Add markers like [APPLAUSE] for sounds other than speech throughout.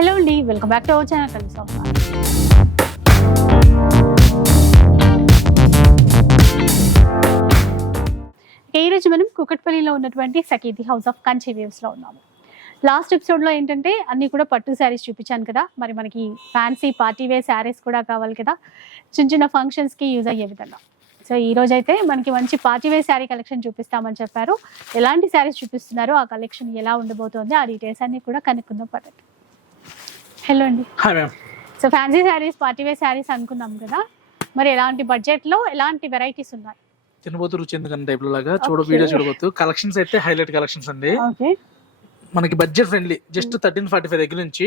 Hello అండి welcome back to our channel కలిసి ఈ రోజు మనం కుకట్పల్లిలో ఉన్నటువంటి సకీతి హౌస్ ఆఫ్ కంచి వేవ్స్లో ఉన్నాము. లాస్ట్ ఎపిసోడ్లో ఏంటంటే అన్ని కూడా పట్టు శారీస్ చూపించాను కదా మరి మనకి ఫ్యాన్సీ పార్టీ వేర్ శారీస్ కూడా కావాలి కదా చిన్న చిన్న ఫంక్షన్స్కి యూజ్ అయ్యే విధంగా. సో ఈ రోజు అయితే మనకి మంచి పార్టీ వేర్ శారీ కలెక్షన్ చూపిస్తామని చెప్పారు. ఎలాంటి శారీస్ చూపిస్తున్నారో ఆ కలెక్షన్ ఎలా ఉండబోతోంది ఆ డీటెయిల్స్ అన్ని కూడా కనుక్కుందాం పదండి. హలో అండి. So fancy saris party wear saris అనుకున్నాం కదా. మరి ఎలాంటి బడ్జెట్లో ఎలాంటి వెరైటీస్ ఉన్నాయి? తినబోతు రుచి ఎందుకని టైప్ లాగా చూడ. వీడియో చూడబోతు. కలెక్షన్స్ అయితే హైలైట్ కలెక్షన్స్ అండి. మనకి budget friendly just thirteen forty five దగ్గర నుంచి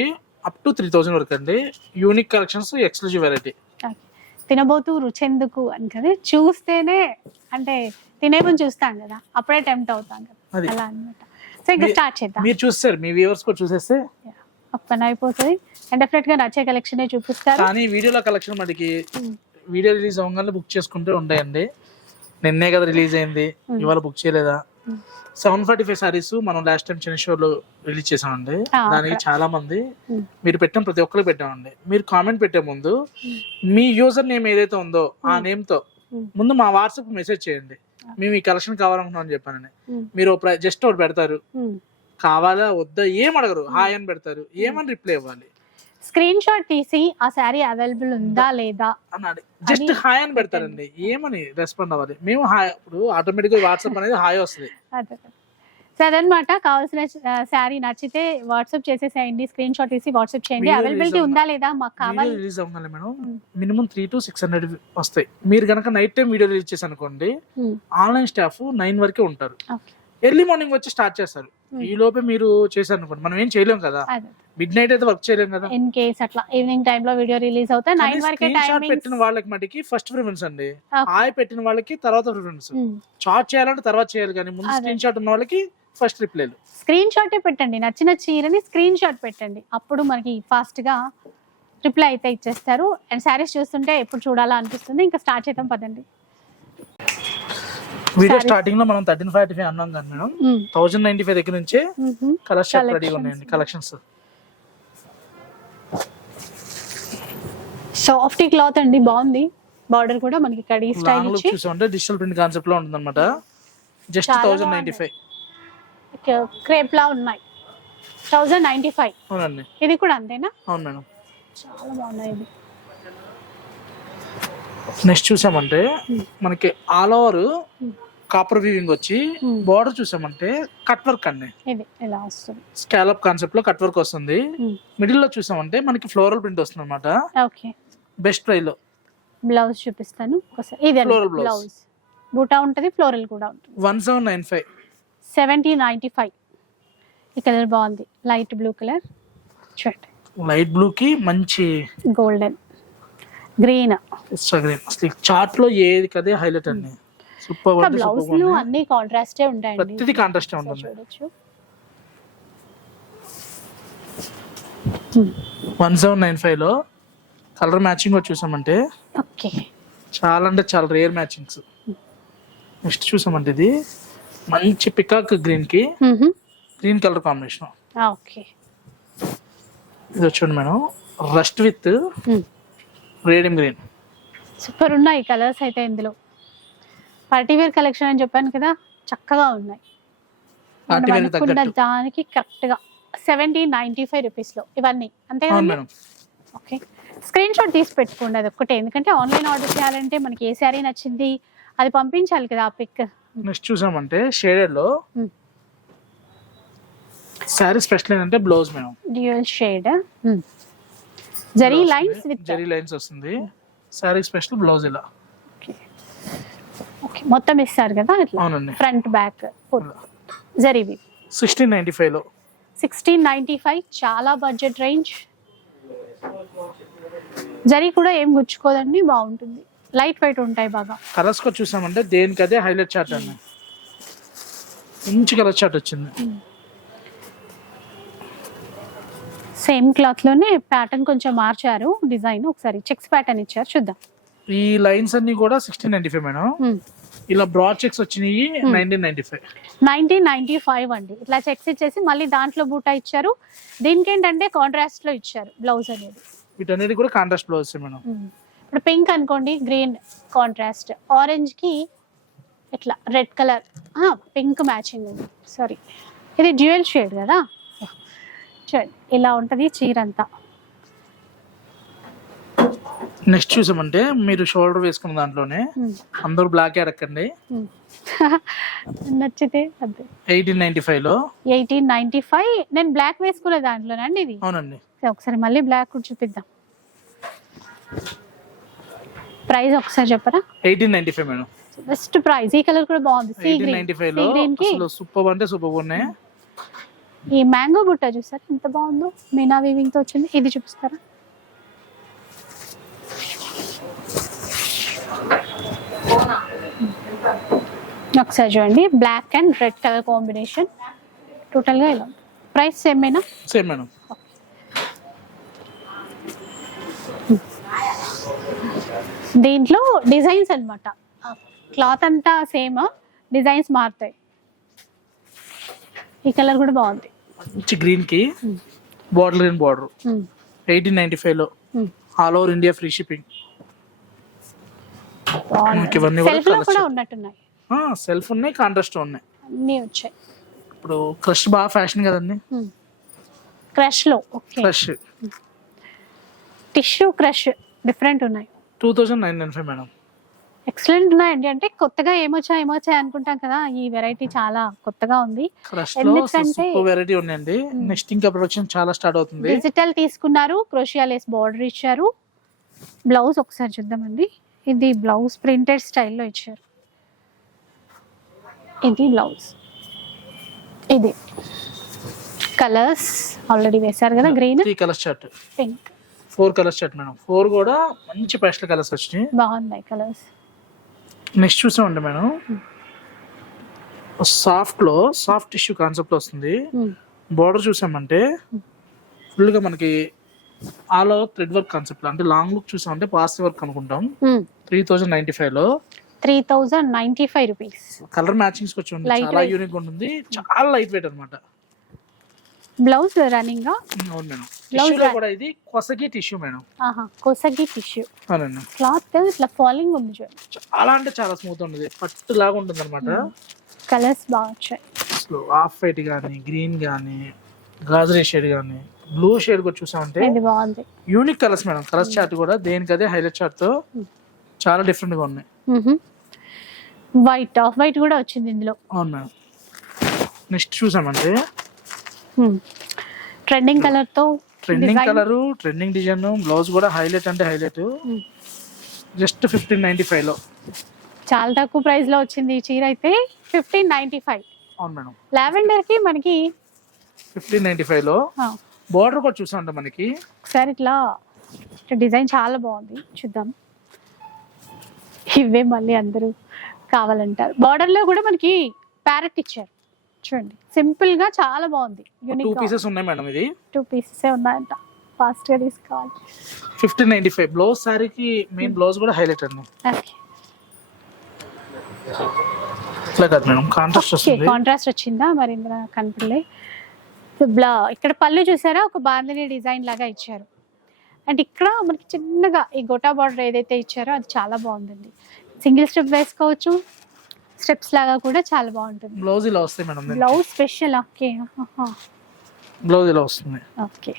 అప్ టు త్రీ థౌసండ్ వరకు అండి. యూనిక్ కలెక్షన్స్ ఎక్స్క్లూజివ్ వెరైటీ తినబోతూ రుచెందుకు అని కదా చూస్తేనే అంటే తినేమని చూస్తాం కదా అప్పుడే టెంప్ట్ అవుతాం కదా. అలా అన్నమాట. సో ఇంకా స్టార్ట్ చేద్దాం. మీరు చూస్తారు మీ వ్యూవర్స్ కూడా చూసేస్తే. పని అయిపోతుంది. డెఫినెట్గా నచ్చే కలెక్షన్ చూపిస్తారు కానీ వీడియోలో కలెక్షన్ మనకి Hmm. వీడియో రిలీజ్ అవ్వగానే బుక్ చేసుకుంటే ఉంటాయండి నిన్నే కదా రిలీజ్ అయింది Hmm. ఇవాళ బుక్ చేయలేదా. సెవెన్ ఫార్టీ ఫైవ్ సారీస్ మనం లాస్ట్ టైం చిన్న షోలో రిలీజ్ చేసామండి దానికి. చాలా మంది Hmm. మీరు పెట్టిన ప్రతి ఒక్కరికి పెట్టామండి మీరు కామెంట్ పెట్టే ముందు. మీ యూజర్ నేమ్ ఏదైతే ఉందో ఆ. నేమ్తో. ముందు మా వాట్సాప్ మెసేజ్ చేయండి Ah. మేము ఈ కలెక్షన్ కావాలనుకున్నాం అని చెప్పానని. మీరు జస్ట్ ఒకటి పెడతారు. కావాలా వద్దా ఏం అడగరు హాయ్ అని పెడతారు ఏమని రిప్లై ఇవ్వాలి స్క్రీన్ షాట్ తీసి ఆ శారీ అవైలబుల్ ఉందా లేదా అన్నాడు. జస్ట్ హాయ్ అని పెడతారండి. ఏమని రెస్పాండ్ అవ్వాలి? మేము హాయ్ ఇప్పుడు ఆటోమేటిక్గా వాట్సాప్ అనేది హాయ్ వస్తుంది. అదే. సో అదనమాట కావాల్సిన శారీ నచ్చితే వాట్సాప్ చేసేసేయండి. స్క్రీన్ షాట్ తీసి వాట్సాప్ చేయండి. అవైలబిలిటీ ఉందా లేదా? మాకు కావాలి. రిలీజ్ అవ్వగానే madam. Minimum three to six hundred వస్తాయి. మీరు కనుక నైట్ టైం వీడియో రిలీజ్ చేసి అనుకోండి. ఆన్లైన్ స్టాఫ్ నైన్ వరకే ఉంటారు. ఎర్లీ మార్నింగ్ వచ్చి స్టార్ట్ చేస్తారు. Hmm. ఈ లోపే మీరు చేశారు అనుకోండి. మనం ఏం చేయలేం కదా. మిడ్ నైట్ అయితే వర్క్ చేయలేం కదా. ఇన్ కేస్ అట్లా ఈవినింగ్ టైమ్లో వీడియో రిలీజ్ అవుతాయి. నైన్ వరకే టైమింగ్ పెట్టిన వాళ్ళకి మటుకి ఫస్ట్ ప్రిఫరెన్స్ అండి. హాయ్ పెట్టిన వాళ్ళకి తర్వాత ప్రిఫరెన్స్ Hmm. చార్ట్ చేయాలంటే తర్వాత చేయాలి కానీ ముందు. స్క్రీన్ షాట్ ఉన్న వాళ్ళకి ఫస్ట్ రిప్లైలు స్క్రీన్ షాటే పెట్టండి. నచ్చిన చీరని స్క్రీన్ షాట్ పెట్టండి. అప్పుడు మనకి ఫాస్ట్గా రిప్లై అయితే ఇచ్చేస్తారు. అండ్ శారీస్ చూస్తుంటే ఎప్పుడు చూడాలా అనిపిస్తుంది. ఇంకా స్టార్ట్ చేద్దాం పదండి. వీడియో. స్టార్టింగ్లో మనం థర్టీన్ ఫైవ్ ఫైవ్ అన్నాం కానీ మేడం. థౌసండ్ నైన్టీ ఫైవ్ దగ్గర నుంచే రెడీగా Collections. ఉన్నాయండి. కలెక్షన్స్ సాఫ్ట్ క్లాత్ అండి బాగుంది. బార్డర్ కూడా మనకి కడి స్టైల్ లాంగ్ లుక్ ఇచ్చి. చూసామంటే డిజిటల్ ప్రింట్ కాన్సెప్ట్లో ఉంటుంది అనమాట just thousand ninety five crepe లా ఉన్నాయి. థౌజండ్ నైన్టీ ఫైవ్ అవునండి. ఇది కూడా అంతేనా? అవును మేడం. చాలా బాగున్నాయి ఇది. నెక్స్ట్ చూసామంటే మనకి ఆల్ ఓవర్. కాపర్ వీవింగ్ వచ్చి Hmm. బార్డర్ చూసామంటే కట్ వర్క్ అండి స్కాలప్ కాన్సెప్ట్లో కట్ వర్క్ వస్తుంది. Hmm. మిడిల్లో చూసామంటే మనకి ఫ్లోరల్ ప్రింట్ వస్తుంది అనమాట ఓకే. బెస్ట్ ప్రైస్లో బ్లౌజ్ చూపిస్తాను. blouse. బ్లౌజ్. బూటా ఉంటుంది ఫ్లోరల్ కూడా ఉంటుంది. One seven nine five. Seventy ninety five. ఈ కలర్ బాగుంది. Light blue colour. చూడండి లైట్ బ్లూ కి మంచి గోల్డెన్. గ్రీన్ గ్రీన్ అసలు చార్ట్లో ఏది కదే హైలైట్ అండి. సూపర్ అంటే బ్లౌజ్ సూపర్లు అన్ని కాంట్రాస్టే ఉంటాయండి. ప్రతిదీ కాంట్రాస్ట్ ఉంటుంది వన్ సెవెన్ నైన్ ఫైవ్లో కలర్ మ్యాచింగ్ కూడా చూసామంటే. ఓకే. చాలా అంటే చాలా రేర్ మ్యాచింగ్స్ నెక్స్ట్ చూసామంటే ఇది. మంచి పికాక్ గ్రీన్కి గ్రీన్ కలర్ కాంబినేషన్ ఓకే ఇది వచ్చండి madam. Rust with radium green super ఉన్నాయి కలర్స్ అయితే ఇందులో. పార్టీ వేర్ కలెక్షన్ అని చెప్పాను కదా చక్కగా ఉన్నాయి. అనుకున్న దానికి కరెక్ట్గా సెవెంటీన్ నైన్టీ ఫైవ్ రూపీస్లో ఇవన్నీ. అంతే కదా మేడం. ఓకే స్క్రీన్ షాట్ తీసి పెట్టుకోండి అది ఒక్కటే. ఎందుకంటే ఆన్లైన్ ఆర్డర్ చేయాలంటే మనకి ఏ శారీ నచ్చింది అది పంపించాలి కదా ఆ పిక్ నెక్స్ట్ చూసామంటే షేడెడ్లో Hmm. శారీ స్పెషల్ ఏంటంటే blouse madam. Dual shade zari lines with zari lines వస్తుంది. శారీ స్పెషల్ బ్లౌజ్ ఇలా. ఓకే. మొత్తం ఇస్తారు కదా ఇట్లా? ఫ్రంట్ బ్యాక్ జరీవి సిక్స్టీన్ నైన్టీ ఫైవ్లో. సిక్స్టీన్ నైంటీ ఫైవ్ చాలా బడ్జెట్ రేంజ్ జరీ కూడా ఏం గుచ్చుకోదండి బాగుంటుంది. లైట్ వెయిట్ ఉంటాయి బాగా. కలర్స్ కూడా చూసామంటే దేనికి అదే హైలైట్ చార్ట్ అండి మంచి కలర్ చార్ట్ వచ్చింది. సేమ్ క్లాత్లోనే ప్యాటర్న్ కొంచెం మార్చారు డిజైన్. ఒకసారి చెక్స్ ప్యాటర్న్ ఇచ్చారు చూద్దాం. ఈ లైన్స్ అన్ని కూడా సిక్స్టీన్ నైన్టీ ఫైవ్ మేడం. ఇలా బ్రాడ్ చెక్స్ వచ్చినాయి nineteen ninety five nineteen ninety five అండి. ఇట్లా చెక్స్ ఇచ్చేసి మళ్ళీ దాంట్లో బూటా ఇచ్చారు. దీనికి ఏంటంటే కాంట్రాస్ట్లో ఇచ్చారు బ్లౌజ్ అనేది. వీటన్నిటి కూడా కాంట్రాస్ట్ బ్లౌజ్ మేడం. ఇప్పుడు పింక్ అనుకోండి గ్రీన్ కాంట్రాస్ట్ ఆరెంజ్కి ఇట్లా రెడ్ కలర్ పింక్ మ్యాచింగ్ ఉంది. సారీ ఇది డ్యూయల్ షేడ్ కదా? చూడండి ఇలా ఉంటది చీర అంతా నెక్స్ట్ చూసామంటే మీరు షోల్డర్ వేసుకున్న దాంట్లోనే. అందరూ బ్లాక్ అడగండి. [LAUGHS] నచ్చితే అదే. ఎయిటీన్ నైన్టీ ఫైవ్లో ఎయిటీన్ నైన్టీ ఫైవ్. నేను బ్లాక్ వేసుకునే దాంట్లోనండి ఇది? అవునండి. ఒకసారి మళ్ళీ బ్లాక్ చూపిద్దాం. ప్రైస్ ఒకసారి చెప్పరా? Eighteen ninety five madam. Best price. ఈ కలర్ కూడా బాగుంది. Sea green. నైన్టీ ఫైవ్లో సూపర్ అంటే సూపర్ ఉన్నాయి. ఈ మ్యాంగో బుట్ట చూసారు? ఎంత బాగుందో? మీనా వీవింగ్తో వచ్చింది. ఇది చూపిస్తారా? ఒకసారి చూడండి. Black and red colour combination టోటల్గా ఇలా ప్రైస్ సేమేనా సేమ్ మేడం. దీంట్లో డిజైన్స్ అన్నమాట. క్లాత్ అంతా సేమ్ డిజైన్స్ మారుతాయి. ఈ కలర్ కూడా బాగుంది. మంచి గ్రీన్కి border green border eighteen ninety ఫైవ్లో. All over India free shipping ఇవన్నీ సెల్ఫ్లో కూడా. ఉన్నట్టున్నాయి. సెల్ఫ్ ఉన్నాయి కాంట్రాస్ట్ ఉన్నాయి. అన్నీ వచ్చాయి. ఇప్పుడు క్రష్ బాగా ఫ్యాషన్ కదండి. క్రష్లో okay crush tissue crush different ఉన్నాయి. Two thousand nine nine five madam excellent ఉన్నాయండి అంటే కొత్తగా ఏమొచ్చా ఏమొచ్చా అనుకుంటాం కదా ఈ వెరైటీ చాలా కొత్తగా ఉంది. ఎందుకంటే- వెరైటీ ఉన్నాయండి. నెక్స్ట్ ఇంకా ప్రొడక్షన్ చాలా స్టార్ట్ అవుతుంది. డిజిటల్ తీసుకున్నారు క్రోషియా లేస్ బార్డర్ ఇచ్చారు. బ్లౌజ్ ఒకసారి చూద్దామండి. ఇది బ్లౌజ్ ప్రింటెడ్ స్టైల్లో ఇచ్చారు. ఇది బ్లౌజ్ ఇది. కలర్స్ ఆల్రెడీ వేశారు కదా green three colours shirt pink four colours shirt madam four కూడా మంచి పేస్టల్ కలర్స్ వచ్చినాయి. బాగున్నాయి కలర్స్ నెక్స్ట్ చూసామండి మేడం సాఫ్ట్లో సాఫ్ట్ టిష్యూ కాన్సెప్ట్ వస్తుంది. బార్డర్ చూసామంటే ఫుల్గా మనకి all over thread work concept అంటే లాంగ్ లుక్ చూసామంటే పాస్ వర్క్ అనుకుంటాం. త్రీ థౌజండ్ నైన్టీ ఫైవ్లో three thousand ninety five rupees. Colour matchings వచ్చి చాలా. యూనిక్ ఉంటుంది. చాలా లైట్ వెయిట్ అనమాట బ్లౌజ్ రన్నింగ్ అవును మేడం. టిష్యూలో కూడా ఇది కొసకి టిష్యూ మేడం. ఆహా కొసగి టిష్యూ అవునండి. క్లాత్ ఇట్లా ఫాలింగ్ ఉంది చూడండి చాలా అంటే చాలా స్మూత్ ఉంటుంది పట్టు లాగా ఉంటుంది అనమాట కలర్స్ బాగా వచ్చాయి. అసలు ఆఫ్ వైట్ కానీ గ్రీన్ కానీ గాజరీ షేడ్ కానీ బ్లూ షేడ్ కూడా చూసామంటే ఇది బాగుంది. Unique colours madam. Colours chart కూడా దేనికి అదే హైలైట్ చార్ట్తో చాలా డిఫరెంట్గా ఉన్నాయి. వైట్ ఆఫ్ వైట్ కూడా వచ్చింది ఇందులో. అవును మేడం. నెక్స్ట్ చూసామంటే ట్రెండింగ్ కలర్తో trending. Colour trending design blouse కూడా హైలైట్ అంటే హైలైట్. జస్ట్ ఫిఫ్టీన్ నైన్టీ ఫైవ్లో. చాలా తక్కువ ప్రైస్లో వచ్చింది ఈ చీర అయితే ఫిఫ్టీన్ నైన్టీ ఫైవ్ అవును మేడం. లావెండర్కి మనకి ఫిఫ్టీన్ నైన్టీ ఫైవ్లో బార్డర్ కూడా చూసామంటే మనకి. ఒకసారి ఇట్లా డిజైన్ చాలా బాగుంది చూద్దాం. ఇవే మళ్ళీ అందరూ కావాలంటారు. బార్డర్లో కూడా మనకి ప్యారెట్ ఇచ్చారు. చూడండి. సింపుల్గా చాలా బాగుంది. టూ పీసెస్ ఉన్నాయి మేడం ఇది. టూ పీసెస్ ఉన్నాయంట. ఫాస్ట్గా తీసుకోవాలి. ఫిఫ్టీన్ నైన్టీ ఫైవ్ బ్లౌజ్ శారీకి మెయిన్ బ్లౌజ్ కూడా హైలైట్ అండి. ఓకే ఇట్లా కాదు మేడం. కాంట్రాస్ట్ ఓకే వస్తుంది. కాంట్రాస్ట్ వచ్చిందా? మరి ఇందులో కనపడలే. బ్లా ఇక్కడ పళ్ళు చూసారా? ఒక బాందిని డిజైన్ లాగా ఇచ్చారు. అండ్ ఇక్కడ మనకి చిన్నగా ఈ గోటా బార్డర్ ఏదైతే ఇచ్చారో అది చాలా బాగుందండి. సింగిల్ స్టెప్ వేసుకోవచ్చు. స్టెప్స్ లాగా కూడా చాలా బాగుంటుంది బ్లౌజ్ ఇలా వస్తాయి madam blouse special okay blouse ఇలా వస్తుంది ఓకే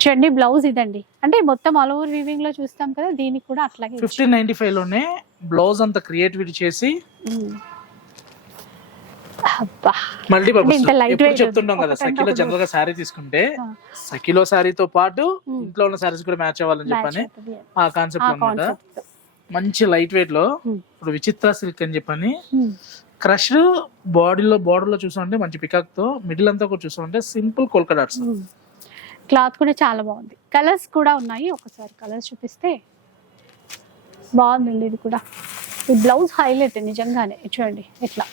చూడండి బ్లౌజ్ ఇదండి అంటే మొత్తం ఆల్ ఓవర్ వీవింగ్లో చూస్తాం కదా దీనికి కూడా అట్లాగే. ఫిఫ్టీన్ నైన్టీ ఫైవ్లోనే బ్లౌజ్ అంతా క్రియేటివిటీ చేసి చెప్తుంటాం కదా సఖీలో. జనరల్గా తీసుకుంటే. సఖీలో శారీతో పాటు. ఇంట్లో ఉన్న శారీస్ కూడా మ్యాచ్ అవ్వాలని చెప్పని. ఆ కాన్సెప్ట్ కాన్సెప్ట్ మంచి లైట్ వెయిట్లో Hmm. ఇప్పుడు విచిత్ర సిల్క్ అని చెప్పని క్రష్ బాడీలో బార్డర్లో చూసామంటే మంచి పికాక్తో మిడిల్ అంతా కూడా చూసామంటే సింపుల్ కోల్కా డాట్స్ క్లాత్ కూడా చాలా బాగుంది. కలర్స్ కూడా ఉన్నాయి. ఒకసారి కలర్స్ చూపిస్తే బాగుందండి ఇది కూడా. ఈ బ్లౌజ్ హైలైట్ నిజంగానే. చూడండి ఇట్లా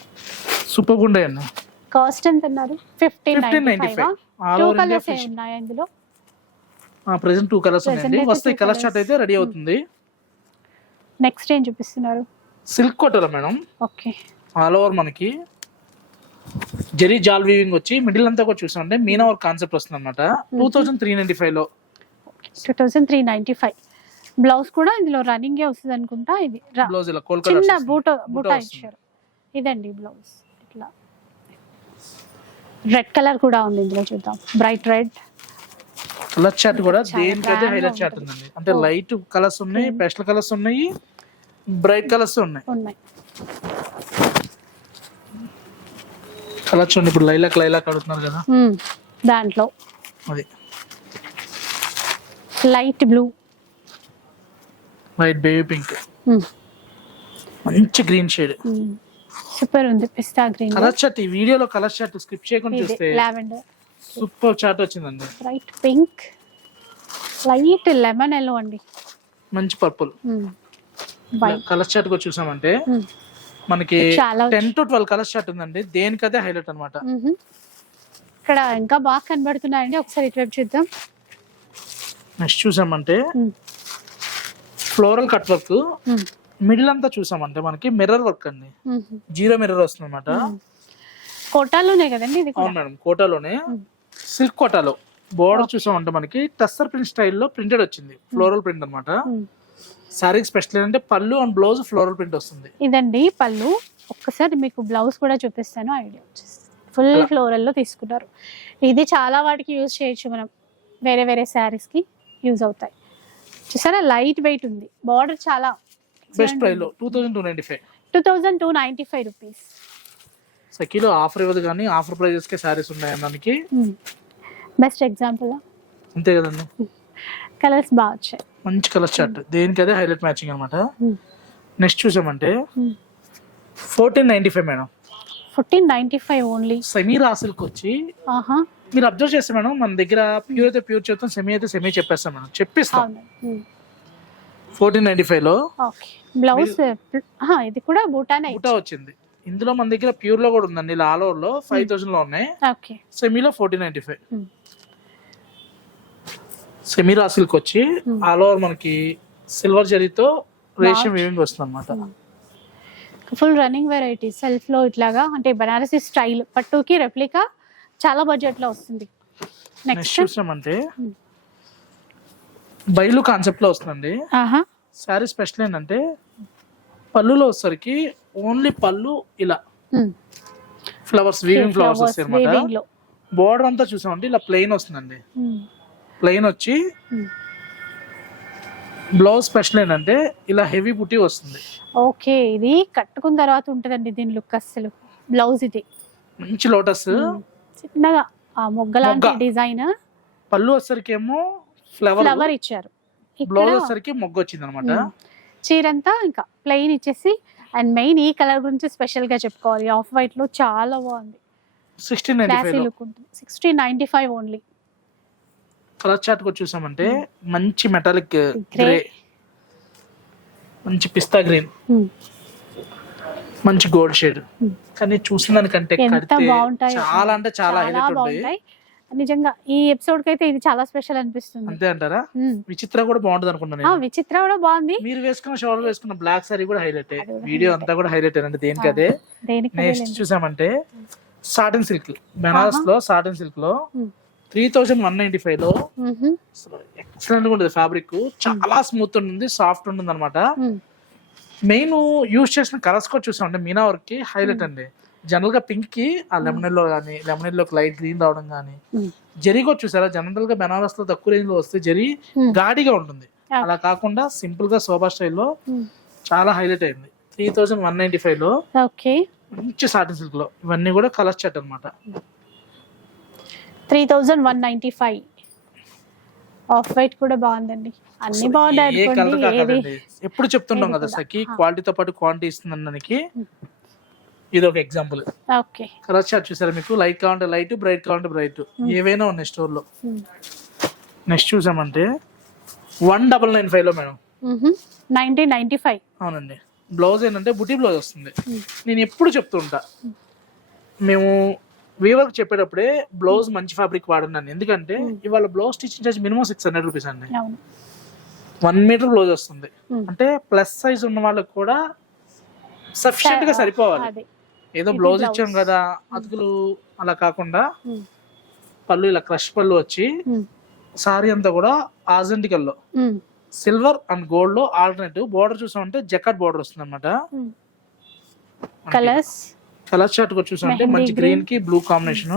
సూపర్గా ఉండే కాస్ట్ ఎంత అన్నారు? Fifteen ninety five two colours ఉన్నాయి అందులో? ప్రెసెంట్ టూ కలర్స్ ఉన్నాయండి. two colour. చార్ట్ అయితే రెడీ అవుతుంది. నెక్స్ట్ ఏం చూపిస్తున్నారు? సిల్క్ కోటలో మేడం? ఓకే. ఆల్ ఓవర్ మనకి. జెరీ జాల్ వీవింగ్ వచ్చి మిడిల్ అంతా కూడా చూసామంటే మీనా వర్క్ కాన్సెప్ట్ వస్తుంది అనమాట టూ థౌసండ్ త్రీ నైన్టీ ఫైవ్లో. Two thousand three ninety five blouse కూడా ఇందులో రన్నింగే వస్తుంది అనుకుంటా? ఇది బ్లౌజ్ ఇలా కోల్ చిన్న బూట బూట. ఇచ్చారు. ఇదండి బ్లౌజ్ ఇట్లా. రెడ్ కలర్ కూడా ఉంది ఇందులో చూద్దాం. బ్రైట్ రెడ్ కలర్ చార్ట్ కూడా దేనికైతే హైలైట్ చార్ట్. ఉందండి. అంటే. లైట్ కలర్స్ ఉన్నాయి పేస్టల్ కలర్స్ ఉన్నాయి బ్రైట్ కలర్స్ ఉన్నాయి. కలర్ చూడండి ఇప్పుడు లైలాక్ లైలాక్ అడుగుతున్నారు కదా. మ్మ్. దాంట్లో. అది. Light blue light baby pink మంచి గ్రీన్ షేడ్ సూపర్ ఉంది పిస్తా గ్రీన్ కలర్ చార్ట్ ఈ వీడియోలో కలర్ చార్ట్ స్కిప్ చేయకుండా చూస్తే లావెండర్ సూపర్ చార్ట్ వచ్చిందండి. Light pink light lemon yellow అండి. మంచి పర్పుల్. కలర్ చార్ట్ కూడా చూసామంటే మనకి చాలా ten to twelve colour chart ఉందండి. దేనికదే హైలైట్ అన్నమాట. ఇక్కడ ఇంకా బాగా కనబడుతున్నాయండి. ఒకసారి ఇటువైపు చూద్దాం. నెక్స్ట్ చూసామంటే. Floral cut work. మిడిల్ అంతా చూసామంటే మనకి మిర్రర్ వర్క్ అండి. జీరో మిర్రర్ వస్తుంది అనమాట కోటాలోనే కదండి అవును మేడం కోటాలోనే సిల్క్ కోటాలో. బోర్డర్ చూసామంటే మనకి టస్సర్ ప్రింట్ స్టైల్లో ప్రింటెడ్ వచ్చింది. ఫ్లోరల్ ప్రింట్ అనమాట. శారీకి స్పెషల్ ఏంటంటే పళ్ళు అండ్ బ్లౌజ్ ఫ్లోరల్ ప్రింట్ వస్తుంది. ఇదండి పళ్ళు. ఒక్కసారి మీకు బ్లౌజ్ కూడా చూపిస్తాను. ఐడియా వచ్చేస్తుంది ఫుల్. ఫ్లోరల్లో తీసుకున్నారు. ఇది చాలా వాటికి యూజ్ చేయొచ్చు మనం. వేరే వేరే శారీస్కి యూజ్ అవుతాయి. చూసారా? లైట్ వెయిట్ ఉంది. బార్డర్ చాలా బెస్ట్ ప్రైస్లో two thousand two ninety five. Two thousand two ninety five rupees. సఖీలో offer ఇవ్వదు కానీ ఆఫర్ ప్రైజెస్కి శారీస్ ఉన్నాయి దానికి బెస్ట్ ఎగ్జాంపుల్ అంతే కదండి. కలర్స్ బాగా వచ్చాయి. మంచి కలర్ చార్ట్ దేనికి అదే హైలైట్ మ్యాచింగ్ అనమాట. నెక్స్ట్ చూసామంటే fourteen ninety five madam fourteen ninety five only semi రాసులకు వచ్చి ఆహా. మీరు అబ్జర్వ్ చేస్తే మేడం మన దగ్గర ప్యూర్ అయితే ప్యూర్ చెప్తాం సెమీ అయితే సెమీ చెప్పేస్తాం మేడం చెప్పిస్తాం. ఫోర్టీన్ నైన్టీ ఫైవ్లో ఓకే బ్లౌజ్ ఇది కూడా బూటానే బుటా వచ్చింది. ఇందులో మన దగ్గర ప్యూర్లో కూడా ఉందండి ఇలా ఆల్ ఓవర్లో ఫైవ్ థౌసండ్లో ఉన్నాయి. ఓకే. సెమీలో ఫోర్టీన్ నైన్టీ ఫైవ్. సెమీ రాసులకు వచ్చి. ఆల్ ఓవర్ మనకి సిల్వర్ జరీతో రేషం వీవింగ్ వస్తుంది అనమాట ఫుల్ రన్నింగ్ వెరైటీ సెల్ఫ్లో ఇట్లాగా అంటే బనారసి స్టైల్ పట్టుకి రెప్లికా చాలా బడ్జెట్లో వస్తుంది నెక్స్ట్ చూసామంటే. బయలు కాన్సెప్ట్లో వస్తుందండి. శారీ స్పెషల్ ఏంటంటే పళ్ళులో వచ్చేసరికి ఓన్లీ పళ్ళు ఇలా. ఫ్లవర్స్ వీవింగ్ ఫ్లవర్స్ వస్తాయి అనమాట బోర్డర్ అంతా చూసామంటే ఇలా ప్లెయిన్ వస్తుందండి. ప్లెయిన్ వచ్చి. బ్లౌజ్ స్పెషల్ ఏంటంటే ఇలా హెవీ బుట్టి వస్తుంది. ఓకే ఇది కట్టుకున్న తర్వాత ఉంటదండి దీని లుక్ అస్సలు. బ్లౌజ్ ఇది. మంచి లోటస్. చిన్నగా ఆ మొగ్గ లాంటి మొగ్గ. డిజైన్. పళ్ళు వచ్చేసరికి ఏమో ఫ్లవర్ ఫ్లవర్ ఇచ్చారు బ్లౌజ్ వచ్చేసరికి మొగ్గ వచ్చింది అనమాట. చీరంతా ఇంకా ప్లెయిన్ ఇచ్చేసి అండ్ మెయిన్ ఈ కలర్ గురించి స్పెషల్గా చెప్పుకోవాలి. ఆఫ్ వైట్లో చాలా బాగుంది. క్లాసీ లుక్ ఉంటుంది. Sixteen ninety five only. Colour chart కూడా చూసామంటే మంచి మెటాలిక్. గ్రే. మంచి పిస్తా గ్రీన్. మంచి గోల్డ్ షేడ్. Hmm. కానీ చూసిన దానికంటే చాలా అంటే చాలా హైలైట్ ఉంటాయి. నిజంగా ఈ ఎపిసోడ్కి అయితే ఇది చాలా స్పెషల్ అనిపిస్తుంది. అంతే అంటారా. విచిత్ర కూడా బాగుంటది అనుకున్నాను. విచిత్ర కూడా బాగుంది. మీరు వేసుకున్న షోల్డర్ వేసుకున్న బ్లాక్ సారీ కూడా హైలైట్ వీడియో. అంతా కూడా హైలైట్ అండి దేనికి అదే? నెక్స్ట్ చూసామంటే సాటన్ సిల్క్ బెనారస్. లో సాటన్ సిల్క్లో. త్రీ థౌజండ్ వన్ నైన్టీ ఫైవ్లో ఎక్సలెంట్ ఉంటుంది ఫ్యాబ్రిక్ చాలా స్మూత్ ఉంటుంది సాఫ్ట్ ఉంటుంది అనమాట మెయిన్ యూజ్ చేసిన కలర్స్ కూడా చూసామంటే మీనా వర్క్కి హైలైట్ అండి. జనరల్గా పింక్కి ఆ లెమన్లో కానీ లెమన్లో లైట్ గ్రీన్ రావడం కానీ జరీ కూడా చూసారా? జనరల్గా బెనారస్లో తక్కువ రేంజ్లో వస్తే జరీ గాడిగా ఉంటుంది. అలా కాకుండా సింపుల్గా సోబా స్టైల్లో చాలా హైలైట్ అయింది. త్రీ థౌజండ్ వన్ నైన్టీ ఫైవ్లో మంచి సాటిన్ సిల్క్లో ఇవన్నీ కూడా కలర్ చాట్ అనమాట three thousand one ninety five. Off white కూడా బాగుందండి. అన్ని బాగున్నాయి ఎప్పుడు చెప్తుంటాం ఏది కదా. సఖి. క్వాలిటీతో పాటు క్వాంటిటీ ఇస్తుంది ఇది ఒక ఎగ్జాంపుల్. ఓకే. కలర్ చార్ట్ చూసారా మీకు? లైట్ కావాలంటే లైట్ బ్రైట్ కావాలంటే బ్రైట్ ఏవైనా ఉన్నాయి స్టోర్లో. నెక్స్ట్ చూసామంటే వన్ డబల్ నైన్ ఫైవ్లో మేడం. నైన్టీన్ నైన్టీ ఫైవ్ అవునండి. బ్లౌజ్ ఏంటంటే బుటీ బ్లౌజ్ వస్తుంది. నేను ఎప్పుడు చెప్తుంటా మేము వీవర్ చెప్పేటప్పుడే బ్లౌజ్ మంచి ఫ్యాబ్రిక్ వాడినాను ఎందుకంటే ఇవాళ blouse stitching charge minimum six hundred rupees అండి. వన్ మీటర్ బ్లౌజ్ వస్తుంది. Hmm. అంటే ప్లస్ సైజ్ ఉన్న వాళ్ళకి కూడా సఫిషియెంట్గా సరిపోవాలి. ఏదో బ్లౌజ్. ఇచ్చాం కదా అతుకులు అలా కాకుండా పళ్ళు ఇలా క్రష్ పళ్ళు వచ్చి సారీ అంతా కూడా ఆజెంటికల్లో ఉమ్, సిల్వర్ అండ్ గోల్డ్లో ఆల్టర్నేటివ్ బోర్డర్ చూసామంటే జకాట్ బోర్డర్ వస్తుంది అనమాట. కలర్స్? కలర్ చార్ట్ కూడా చూసామంటే మంచి గ్రీన్. కి బ్లూ కాంబినేషన్.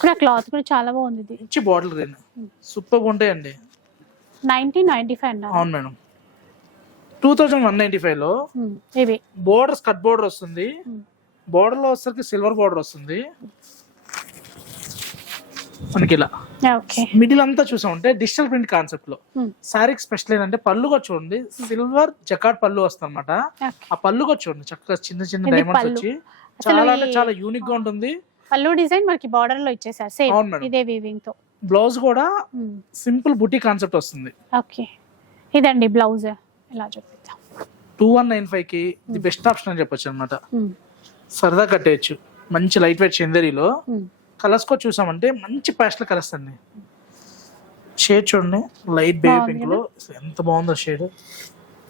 కూడా క్లాత్ కూడా చాలా బాగుంది మంచి బాటిల్ గ్రీన్. సూపర్ ఉంటాయండి. నైన్టీన్ నైన్టీ ఫైవ్ అవును madam. Two thousand one ninety ఫైవ్లో ఉమ్, ఇవి. బోర్డర్ కట్ బోర్డర్ వస్తుంది. బోర్డర్లో వచ్చేసరికి సిల్వర్ బోర్డర్ వస్తుంది. మనకి ఇలా ఓకే. మిడిల్ అంతా చూసామంటే డిజిటల్ ప్రింట్ కాన్సెప్ట్లో శారీకి స్పెషల్ ఏంటంటే పళ్ళు కూడా చూడండి. సిల్వర్ జకాట్ పళ్ళు వస్తుంది అనమాట ఆ పళ్ళు కూడా చూడండి. చక్కగా చిన్న చిన్న డైమండ్స్. వచ్చి. చాలా అంటే చాలా యూనిక్గా ఉంటుంది. పళ్ళు డిజైన్ మనకి బార్డర్లో ఇచ్చేసారు. సేమ్. ఇదే వీవింగ్తో బ్లౌజ్ కూడా సింపుల్ బుటీ కాన్సెప్ట్ వస్తుంది. ఓకే. ఇదండి బ్లౌజ్. ఇలా చూపిద్దాం. టూ వన్ నైన్ ఫైవ్కి ది బెస్ట్ ఆప్షన్ అని చెప్పొచ్చు అనమాట సరదా కట్టేయచ్చు. మంచి లైట్ వెయిట్ చందేరిలో కలర్స్ కూడా చూసామంటే మంచి ప్యాస్టల్ కలర్స్ అండి. షేడ్ చూడండి లైట్ బేబీ పింక్లో. ఎంత బాగుందో షేడ్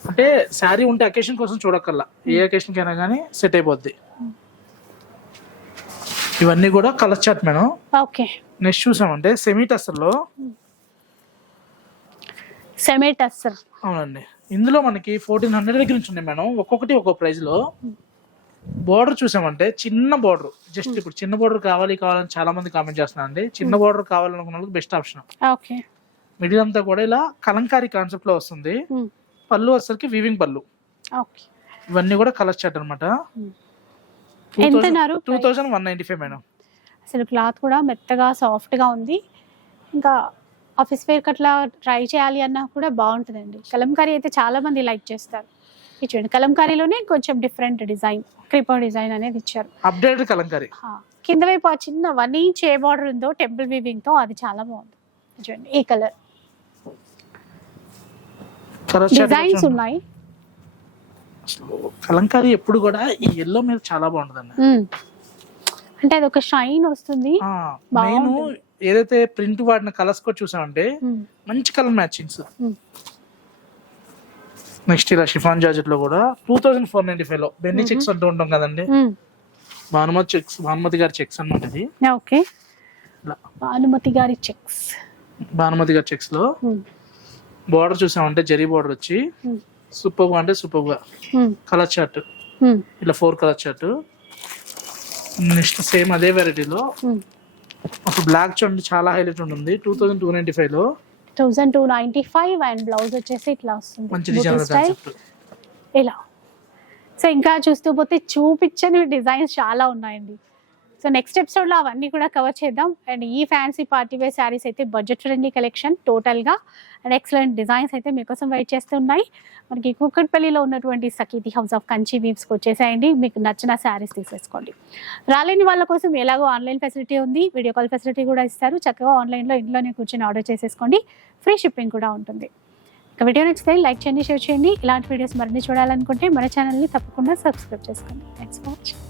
అంటే శారీ ఉంటే అకేషన్ కోసం చూడక్కర్లా. ఏ అకేషన్ కైనా కానీ సెట్ అయిపోద్ది. ఇవన్నీ కూడా colour chart madam. Okay. Next చూసామంటే సెమీ లో సెమీ టస్సర్ అవునండి. ఇందులో మనకి ఫోర్టీన్ హండ్రెడ్ దగ్గర నుంచి ఉన్నాయి మేడం. ఒక్కొక్కటి ఒక్కొక్క ప్రైస్లో బోర్డర్ చూసామంటే చిన్న బోర్డర్. జస్ట్ ఇప్పుడు చిన్న బోర్డర్ కావాలి కావాలని చాలా మంది కామెంట్ చేస్తున్నారండి. చిన్న బోర్డర్ కావాలనుకున్న వాళ్ళకి బెస్ట్ ఆప్షన్. ఓకే. మిడిల్ అంతా కూడా ఇలా కలంకారీ కాన్సెప్ట్లో వస్తుంది. ఉమ్, పళ్ళు వచ్చేసరికి వివింగ్ పళ్ళు. ఇవన్నీ కూడా కలర్ చార్ట్ అనమాట two thousand one ninety five madam అసలు క్లాత్ కూడా మెత్తగా సాఫ్ట్గా ఉంది. ఇంకా ఆఫీస్ వేర్ అట్లా ట్రై చేయాలి అన్నా కూడా బాగుంటుందండి. కలంకారీ అయితే చాలా మంది లైక్ చేస్తారు. చూడండి కలంకారీలోనే కొంచెం డిఫరెంట్ డిజైన్ క్రిపర్ డిజైన్ అనేది ఇచ్చారు. అప్డేటెడ్ కలంకారీ. కింద వైపు ఆ చిన్న వన్ ఇంచ్ ఏ బార్డర్ ఉందో టెంపుల్ వీవింగ్తో అది చాలా బాగుంది. చూడండి ఈ కలర్ డిజైన్స్ ఉన్నాయి. కలంకారీ ఎప్పుడు కూడా ఈ ఎల్లో మీద చాలా బాగుంటుందండి. ఉమ్. అంటే అది ఒక షైన్ వస్తుంది. నేను బాగుంటుంది. ఏదైతే ప్రింట్ వాడిన కలర్స్ కూడా చూసామంటే మంచి కలర్ మ్యాచింగ్స్. నెక్స్ట్ ఇలా షిఫాన్ జార్జెట్లో కూడా టూ థౌసండ్ ఫోర్ నైన్టీ ఫైవ్లో బెన్నీ చెక్స్ అంటూ ఉంటాం కదండి. భానుమతి చెక్స్ భానుమతి గారి చెక్స్ అన్నమాట ఇది. ఓకే. భానుమతి గారి చెక్స్. భానుమతి గారి చెక్స్లో బార్డర్ చూసామంటే జరీ బార్డర్ వచ్చి సూపర్ అంటే సూపర్గా కలర్ చార్ట్. ఇలా four colour chart. Next same అదే వెరైటీలో. ఒక బ్లాక్ చూడండి చాలా హైలైట్ ఉంటుంది. టూ థౌసండ్ టూ నైన్టీ ఫైవ్లో thousand two ninety five and blouse వచ్చేసి ఇట్లా వస్తుంది. ఇలా. సో ఇంకా చూస్తూ పోతే చూపించని డిజైన్స్ చాలా ఉన్నాయండి. సో నెక్స్ట్ ఎపిసోడ్లో అవన్నీ కూడా కవర్ చేద్దాం. అండ్ ఈ ఫ్యాన్సీ పార్టీ వేర్ శారీస్ అయితే బడ్జెట్ ఫ్రెండ్లీ కలెక్షన్ టోటల్గా అండ్ ఎక్సలెంట్ డిజైన్స్ అయితే మీకోసం వెయిట్ చేస్తున్నాయి. మనకి కుక్కట్పల్లిలో ఉన్నటువంటి సఖీతి హౌస్ ఆఫ్ కంచి వీవ్స్కి వచ్చేసాయండి. మీకు నచ్చిన శారీస్ తీసేసుకోండి. రాలేని వాళ్ళ కోసం ఎలాగో ఆన్లైన్ ఫెసిలిటీ ఉంది. వీడియో కాల్ ఫెసిలిటీ కూడా ఇస్తారు. చక్కగా ఆన్లైన్లో ఇంట్లోనే కూర్చొని ఆర్డర్ చేసేసుకోండి. ఫ్రీ షిప్పింగ్ కూడా ఉంటుంది. ఇక వీడియో నచ్చితే లైక్ చేయండి షేర్ చేయండి. ఇలాంటి వీడియోస్ మరిన్ని చూడాలనుకుంటే మన ఛానల్ని తప్పకుండా సబ్స్క్రైబ్ చేసుకోండి. Thanks for watching